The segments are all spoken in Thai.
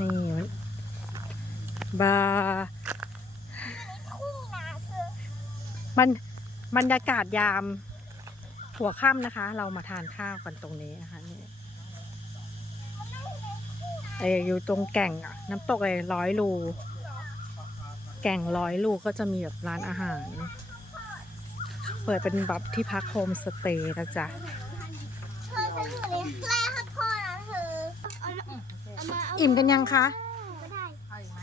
นี่มันบาร์มันบรรยากาศยามหัวค่ำนะคะ เรามาทานข้าวกันตรงนี้นะคะนี่เอออยู่ตรงแก่งอะน้ำตกเลยร้อยลูแก่งร้อยลูกก็จะมีแบบร้านอาหาร เปิดเป็นแบบที่พักโฮมสเตย์นะจ๊ะ อามาเอาอิ่มกันยังคะก็ได้เอาอีกไหม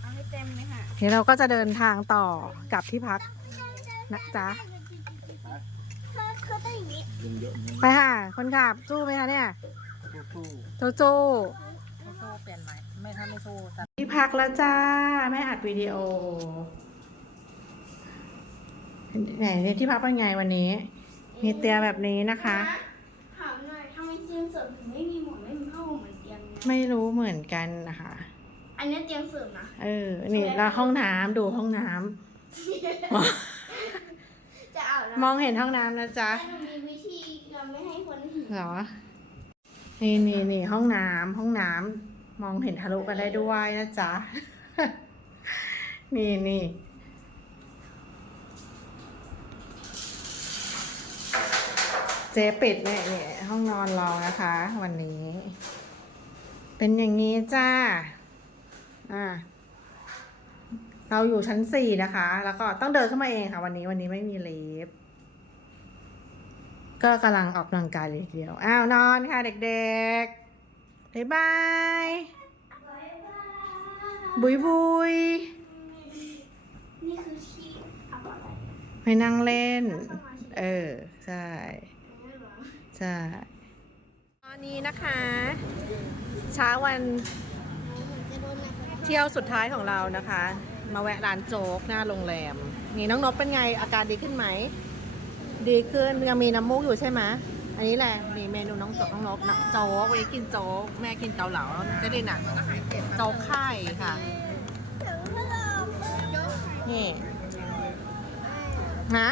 เอาให้เต็มเลยค่ะเดี๋ยวเราก็จะเดินทางต่อกลับที่พักนะจ๊ะเธอเธอต้องอย่างนี้ไปค่ะ คนขับสู้ไหมคะเนี่ยสู้สู้สู้ๆไม่สู้เปลี่ยนไหมไม่ถ้าไม่สู้จะที่พักแล้วจ้าแม่อัดวิดีโอไหนเนี่ยที่พักเป็นไงวันนี้ มีเตียงแบบนี้นะคะถามหน่อยทำไมเตียงเสริ ไม่รู้เหมือนกันนะคะ อันเนี้ยเตียงเสริมนะ เออ นี่แล้วห้องน้ำดูห้องน้ำ จะเอาแล้วมองเห็นห้องน้ำนะจ๊ะ หนูมีวิธีจะไม่ให้คนหิวเหรอ นี่นี่นี่ห้องน้ำห้องน้ำมองเห็นทะลุกันได้ด้วยนะจ๊ะ นี่นี่เจ๊ปิดเนี่ยเนี่ยห้องนอนเรานะคะ วันนี้ เป็นอย่างนี้จ้า อ่า เราอยู่ชั้นสี่นะคะ แล้วก็ต้องเดินเข้ามาเองค่ะ วันนี้วันนี้ไม่มีลิฟต์ก็กำลังออกกำลังกายเลยทีเดียว อ้าวนอนค่ะเด็กๆบ๊ายบาย บุยบุยนี่คือที่ทำอะไรไปนั่งเล่น เออ ใช่ ใช่ต อนนี้นะคะเช้าวันเที่ยวสุดท้ายของเรานะคะ มาแวะร้านโจ๊กหน้าโรงแรม นี่น้องนบเป็นไงอาการดีขึ้นไหม ดีขึ้นยังมีน้ำมูกอยู่ใช่ไหมอันนี้แหละนี่เมนูน้องโจ๊กน้องนกนะโจ๊กวันนี้กินโจ๊กแม่กินเกาเหลาจะได้หนักโจ๊กไข่ค่ะถึงพลังยกไข่นี่ฮะ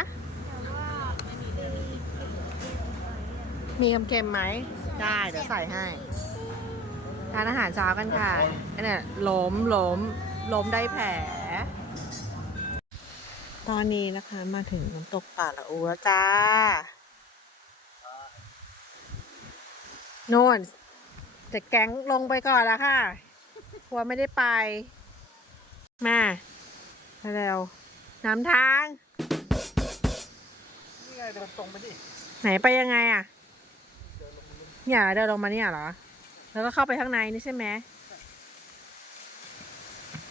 มีเค็มๆไหม ได้เดี๋ยวใส่ให้ทานอาหารเช้ากันค่ะอันเนี้ยล้มล้มล้มได้แผล ตอนนี้นะคะมาถึงน้ำตกป่าละอูแล้วจ้าโน่นจะแก๊งลงไปก่อนแล้วค่ะกลัวไม่ได้ไป มาเร็วน้ำทาง นี่ไงเดินตรงไปดิ ไหนไปยังไงอะ เนี่ยเดินลงมาเนี่ยเหรอ แล้วก็เข้าไปข้างในนี่ใช่ไหม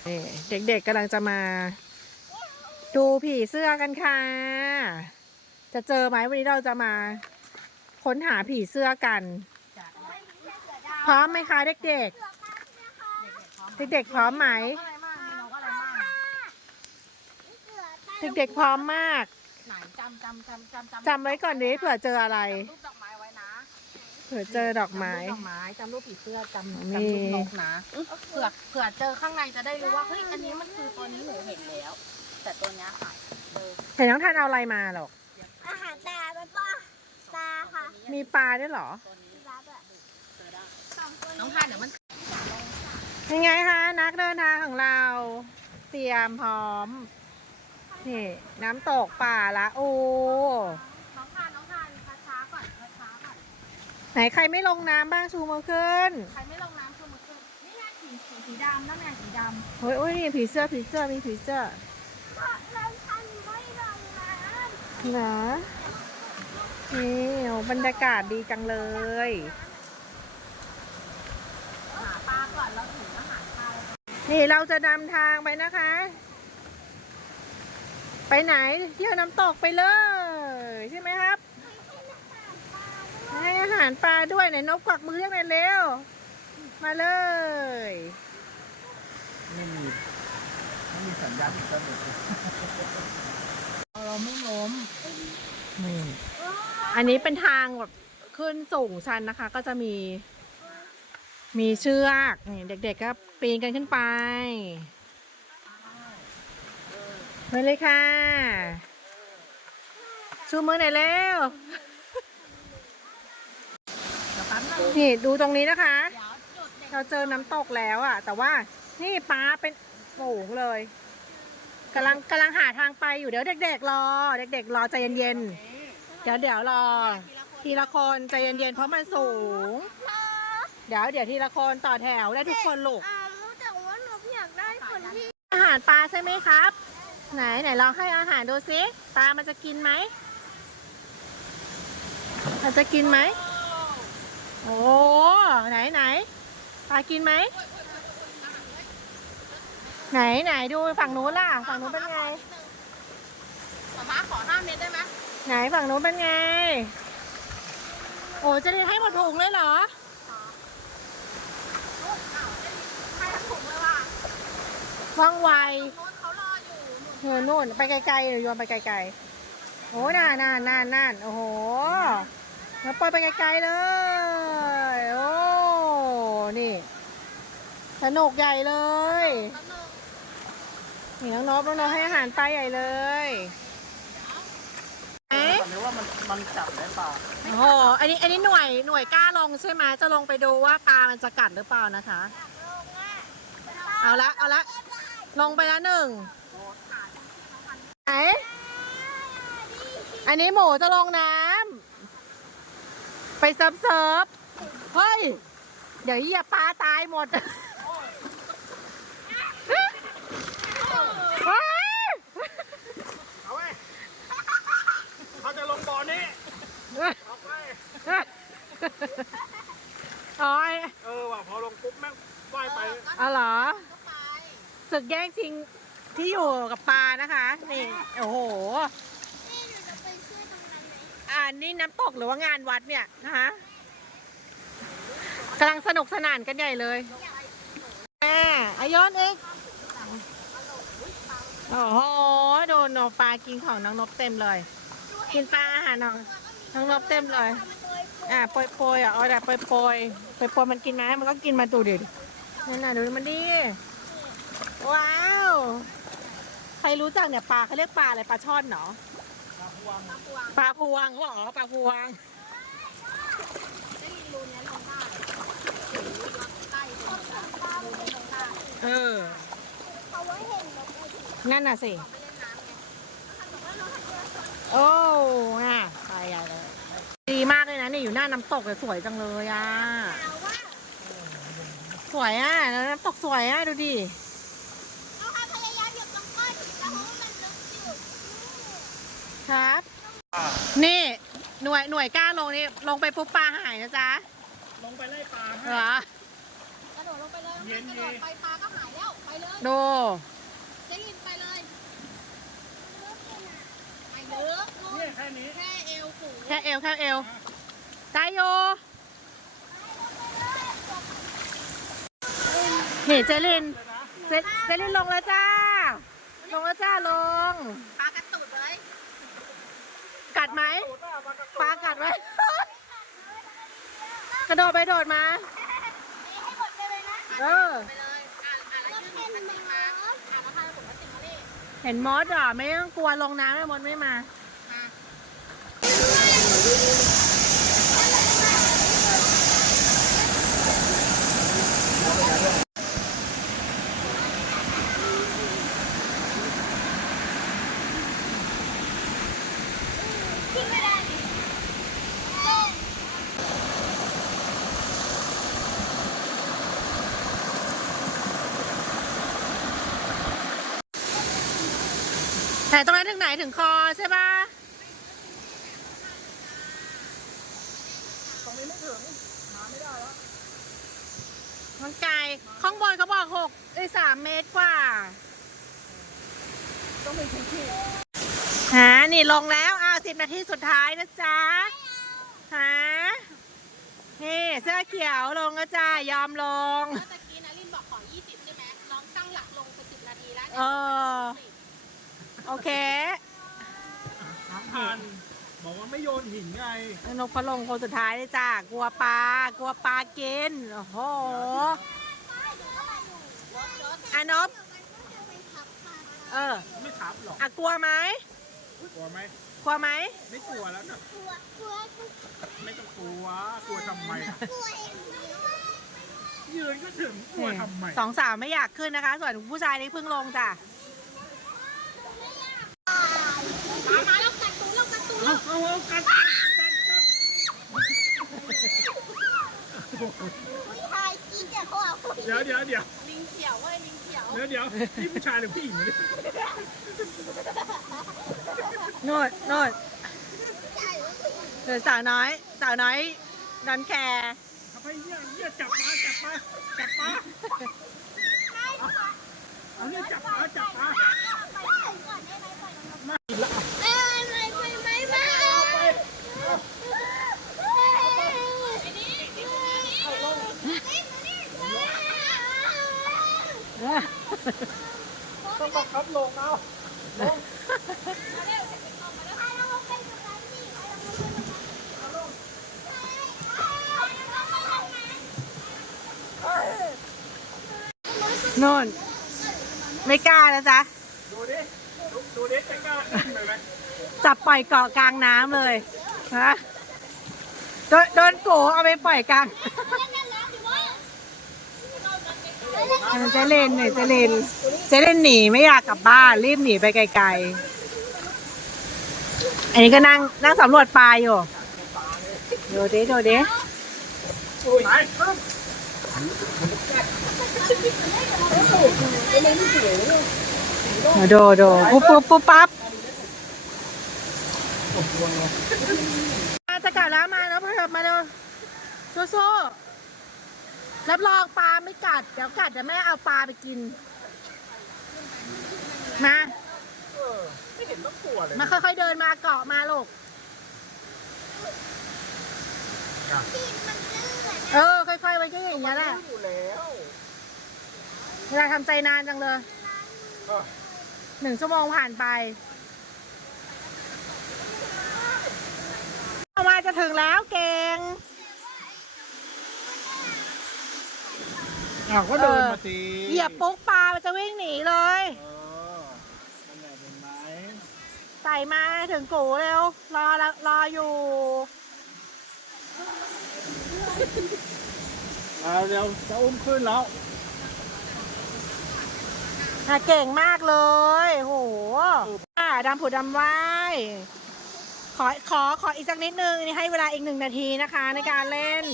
นี่เด็กๆกำลังจะมา ดูผีเสื้อกันค่ะ จะเจอไหมวันนี้เราจะมา ค้นหาผีเสื้อกัน พร้อมไหมคะเด็กๆ เด็กๆพร้อมไหมอะไรมากมีนกอะไรมากเด็กๆพร้อมมากไหนจำจำจำจำจำจำไว้ก่อนดิเผื่อเจออะไร ผื่อเจอดอกไม้ จำรูปดอกไม้จำรูปผีเสื้อจำนี่ จำรูปนกนะเผื่อเผื่อเจอข้างในจะได้รู้ว่าเฮ้ยอันนี้มันคือตัวนี้หนูเห็นแล้ว แต่ตัวเนี้ยหายเจอเห็นน้องทันเอาอะไรมาหรอก อาหารตาไปป่ะตาค่ะมีปลาด้วยเหรอ ตัวนี้รับอะเจอได้สองตัวน้องทานเดี๋ยวมันยังไงคะนักเดินทางของเรา เตรียมพร้อม นี่ น้ำตกป่าละอูน้องทานน้องทานช้าๆก่อนช้าๆก่อน ไหนใครไม่ลงน้ำบ้างชูมือขึ้น ใครไม่ลงน้ำชูมือขึ้น นี่ไงสีสีสีดำนั่นไงสีดโอ้ยโอ้ยนี่ผีเสื้อผีเสื้อมีผีเสื้อเราทันไม่ลงน้ำเหรอนี่โอ้บรรยากาศดีจังเลยำหาปลาก่อนเราถึงอาหารปลานี่เราจะนำทางไปนะคะ ไปไหนเที่ยวน้ำตกไปเลย ใช่ไหมครับ ให้อาหารปลาด้วยไหนนกกวักมือเรียกหน่อยเร็ว มาเลย ไม่มีไม่มีสัญญาณอินเทอร์เน็ตเราไม่ล้มนี่อันนี้เป็นทางแบบขึ้นสูงชันนะคะ ก็จะมี มีเชือกนี่เด็กๆก็ปีนกันขึ้นไปไปเลยค่ะ ชูมือหน่อยเร็วเดี๋ยวแป๊บ นึงนี่ดูตรงนี้นะคะเดี๋ยวจุดเด็กเราเจอน้ำตกแล้วอะแต่ว่านี่ป้าเป็นฝูงเลยกำลังกำลังหาทางไปอยู่เดี๋ยวเด็ก ๆ รอ เด็ก ๆ รอใจเย็นๆเดี๋ยวเดี๋ยวรอ ทีละคนใจเย็นๆเพราะมันสูง เดี๋ยวเดี๋ยวทีละคนต่อแถวได้ทุกคนลูกอ่ารู้แต่ว่าหนูอยากได้คนที่อาหารปลาใช่ไหมครับ ไหนไหนลองให้อาหารดูสิปลามันจะกินไหมมันจะกินไหม โอ้ไหนไหนปลากินไหม ไหนไหนดูฝั่งนู้นล่ะ ฝั่งนู้นเป็นไงป๊าป๊าขอห้าเม็ดได้ไหมไหนฝั่งนู้นเป็นไง โอ้จะได้ให้หมดถุงเลยเหรอใครทั้งถุงเลยว่ะว่องไวโน้นเขารออยู่หนูเออนู่นไปไกลๆเดี๋ยวโยนไปไกลๆโอ้น่านน่านน่านน่านโอ้โหแล้วปล่อยไปไกลๆเลยโอ้ นี่ สนุกใหญ่เลยแป๊บนึงนี่น้องนบน้องนบให้อาหารปลาใหญ่เลยเอ๊ะตอนนี้ว่ามันมันจับได้เปล่าโอ้โหอันนี้ อันนี้หน่วย หน่วยกล้าลงใช่ไหมจะลงไปดูว่าปลา มันจะกัดหรือเปล่านะคะ เอาละ เอาละ ลงไปแล้วหนึ่งไหนอันนี้หมูจะลงน้ำ ไปเซิร์ฟเซิร์ฟเฮ้ย เดี๋ยวเหยียบปลาตายหมดเฮ้ยเอาไว้เขาจะลงบ่อนี้เอาไปอ๋อเออว่ะพอลงปุ๊บแม่งว่ายไปอ๋อเหรอก็ไปศึกแย่งชิงที่อยู่กับปลานะคะ นี่ โอ้โห นี่หนูจะไปช่วยตรงนั้นไหมอ่านี่น้ำตกหรือว่างานวัดเนี่ยนะคะ กำลังสนุกสนานกันใหญ่เลยแม่อายอนเองโอ้โหโดนนกปลากินของน้องนกเต็มเลย กินปลาอาหารน้องน้องนกเต็มเลย อะโปรยโปรยอะเอาแต่โปรยโปรยโปรยโปยมันกินไหมมันก็กินมาตูดินั่นน่ะดูมันดิว้าว ใครรู้จักเนี่ยปลาเขาเรียกปลาอะไรปลาช่อนเนาะปลาพวงเขาบอกปลาพวง เออ เขาไว้เห็นนกไอ้ที่นั่นน่ะสิไม่เล่นน้ำไงโอ้อะไปใหญ่เลยดีมากเลยนะนี่อยู่หน้าน้ำตกเลยสวยจังเลยอะ แต่ว่าสวยอะแล้วน้ำตกสวยอะดูดิ เราค่ะพยายามหยุดตรงก้อนหินแล้วเพราะว่ามันลึกอยู่ครับ นี่หน่วยหน่วยกล้าลงนี่ลงไปปุ๊บปลาหายนะจ๊ะลงไปไล่ปลาเหรอก ระโดดลงไปเลยเย็นกระดีโดดไปปลาก็หายแล้ว ไปเลยดูเจลินไปเลยไปลึกนู่เนี่ยนแค่นี้ แค่เอวสูงแค่เอวแค่เอวได้โยนี่เจลินเจเจลินลงแล้วจ้า ลงแล้วจ้าลง ปลากระตุดเลย กัดไหมตูดหน้าปลากระปลากัดไหมกระโดดไปโดดมาให้หมดไป เลยนะเออไปเลยอ่านอ่านแล้วยืนถุงพลาสติกมาอ่านแล้วพาถุงพลาสติกมานี่เห็นมดเหรอไม่ต้องกลัวลงน้ำแล้วมดไม่มา มา ทิ้งไม่ได้ดิ แต่ตรงนั้นถึงไหนถึงคอใช่ปะตรงนี้ไม่ถึงมาไม่ได้แล้วมันไกลข้างบนเขาบอกหกไอ้ยสามเมตรกว่า ต้องมีที่ที่หานี่ลงแล้วอ้าวสิบนาทีสุดท้ายนะจ๊ะหานี่เสื้อเขียวลงแล้วจ้ายอมลง โอเคผ่านบอกว่าไม่โยนหินไงนกพะลงคนสุดท้ายเลยจ้ากลัวปลากลัวปลากินโอ้โหอานบเออไม่ทับหรอกอะกลัวไหมกลัวไหมกลัวไหมไม่กลัวแล้วนะกลัวกลัวไม่ต้องกลัวกลัวทำไมล่ะกลัวเองยืยืนก็ถึงกลัวทำไมสองสาวไม่อยากขึ้นนะคะ ส่วนผู้ชายนี่เพิ่งลงจ้ะ มาแล้วกัดตูนแล้วกัดตูน เอาเอาเอากันกันกันกันผู้ชายกินแต่เขาเอาผู้หญิงเดี๋ยวเดี๋ยวเดี๋ยวลิงเขียวเว้ยลิงเขียวเดี๋ยวเดี๋ยวนี่ผู้ชายหรือผู้หญิงเนี่ยโน่นโน่นเออสาวน้อย สาวน้อยดอนแคร์ทำไมเนี่ยเนี่ยจับมาจับมาจับมาเอาเนี่ยจับมาจับมา ไม่ไม่ไม่ไม่ไม่ เออ ต้องบังคับลงเอาลงโน่น ไม่กล้านะจ๊ะ ดูดิ ดูดูดิจะกล้าขึ้นไปไหมจับปล่อยเกาะกลางน้ำเลย ฮะ โดนโดนโกเอาไปปล่อยกลาง เออเจเลนเนี่ยเจเลนเจเลนหนีไม่อยากกลับบ้านรีบหนีไปไกลๆ อันนี้ก็นั่งนั่งสำรวจปลาอยู่ดูดิดูดิไหนขึ้นดูดูปุ๊บปุ๊บปุ๊บปั๊บจะกลับแล้วมาแล้วเพิ่มมาเร็วสู้ๆ รับรองปลาไม่กัด เดี๋ยวกัดเดี๋ยวแม่เอาปลาไปกิน มา เออไม่เห็นต้องกลัวเลยมาค่อยๆเดินมาเกาะมาลูกเออ ค่อยๆไว้ก็อย่างนี้ยแหละอยู่แล้วเวลาทำใจนานจังเลย เออหนึ่งชั่วโมงผ่านไปเอามาจะถึงแล้วเก่ง อ้าวก็เดินมาสิเหยียบปุ๊กปลามันจะวิ่งหนีเลย เออนั่นแหละเห็นไหมใส่มาถึงกูเร็ว รอละรออยู่เอาเร็วจะอุ้มขึ้นแล้วอะเก่งมากเลย โหอะดำผุดดำว่ายขอขอขออีกสักนิดนึงนี่ให้เวลาอีกหนึ่งนาทีนะคะในการเล่น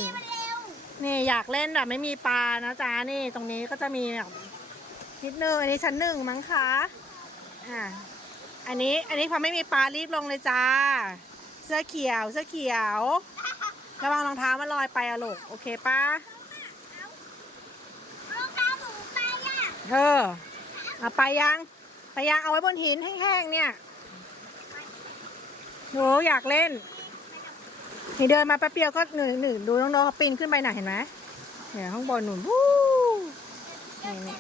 นี่อยากเล่นแบบไม่มีปลานะจ๊ะนี่ตรงนี้ก็จะมีแบบนิดนึงอันนี้ชั้นหนึ่งมั้งคะอะอันนี้อันนี้พอไม่มีปลารีบลงเลยจ้า เสื้อเขียวเสื้อเขียวระวังรองเท้ามันลอยไปอะลูกโอเคปะเออเอาไปยังไปยังเอาไว้บนหินแห้งๆเนี่ยโหอยากเล่น นี่เดินมาแป๊บเดียวก็หนึ่งหนึ่งดูน้องๆเขาปีนขึ้นไปหน่ะเห็นไหมเนี่ยข้างบนหนุนวู้นี่นี่